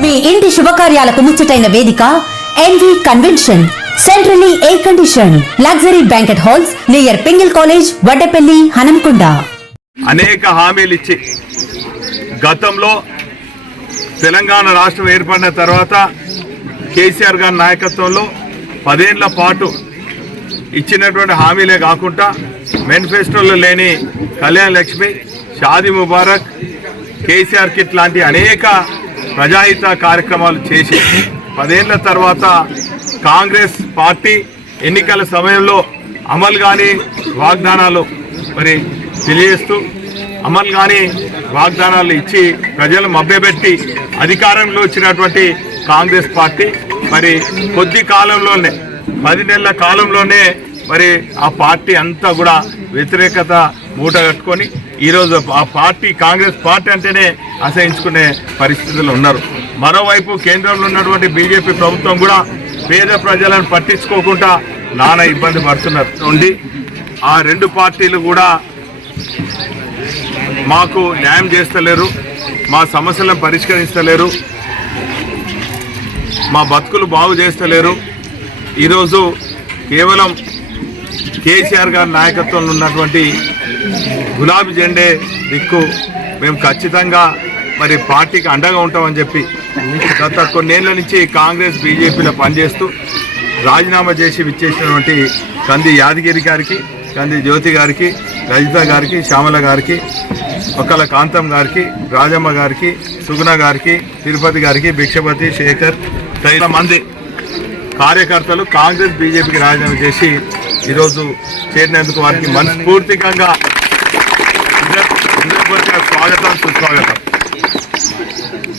మీ ఇంటి శుభకార్యాలకు ముచ్చటైన వేదిక NV convention centrally air condition luxury banquet halls near Pingle college Waddepally Hanamkonda అనేక హామీలు ఇచ్చి గతంలో తెలంగాణ రాష్ట్రం ఏర్పడిన తర్వాత కేసీఆర్ గారి నాయకత్వంలో పదేళ్ళ పాటు ఇచ్చినటువంటి హామీలే కాకుండా మేనిఫెస్టోలో లేని కళ్యాణ్ లక్ష్మి షాది ముబారక్ కేసీఆర్ కిట్ లాంటి అనేక ప్రజాహిత కార్యక్రమాలు చేసి పదేళ్ళ తర్వాత కాంగ్రెస్ పార్టీ ఎన్నికల సమయంలో అమలు కాని వాగ్దానాలు మరి తెలియజేస్తూ అమలు కాని వాగ్దానాలు ఇచ్చి ప్రజలు మభ్యపెట్టి అధికారంలో వచ్చినటువంటి కాంగ్రెస్ పార్టీ మరి కొద్ది కాలంలోనే పది నెలల కాలంలోనే మరి ఆ పార్టీ అంతా కూడా వ్యతిరేకత మూట కట్టుకొని ఈరోజు ఆ పార్టీ కాంగ్రెస్ పార్టీ అంటేనే అసహించుకునే పరిస్థితులు ఉన్నారు. మరోవైపు కేంద్రంలో ఉన్నటువంటి బీజేపీ ప్రభుత్వం కూడా పేద ప్రజలను పట్టించుకోకుండా నానా ఇబ్బంది పడుతున్నారు. ఉండి ఆ రెండు పార్టీలు కూడా మాకు న్యాయం చేస్తలేరు మా సమస్యలను పరిష్కరిస్తలేరు మా బతుకులు బాగు చేస్తలేరు. ఈరోజు కేవలం కేసీఆర్ గారి నాయకత్వంలో ఉన్నటువంటి గులాబీ జెండే దిక్కు. మేము ఖచ్చితంగా మరి పార్టీకి అండగా ఉంటామని చెప్పి గత కొన్నేళ్ళ నుంచి కాంగ్రెస్ బీజేపీలో పనిచేస్తూ రాజీనామా చేసి విచ్చేసినటువంటి కంది యాదగిరి గారికి కంది జ్యోతి గారికి రజిత గారికి శ్యామల గారికి ఒక్కల కాంతం గారికి రాజమ్మ గారికి సుగుణ గారికి తిరుపతి గారికి భిక్షపతి శేఖర్ తదితర మంది కార్యకర్తలు కాంగ్రెస్ బీజేపీకి రాజీనామా చేసి ఈరోజు చేరినందుకు వారికి మనస్ఫూర్తికంగా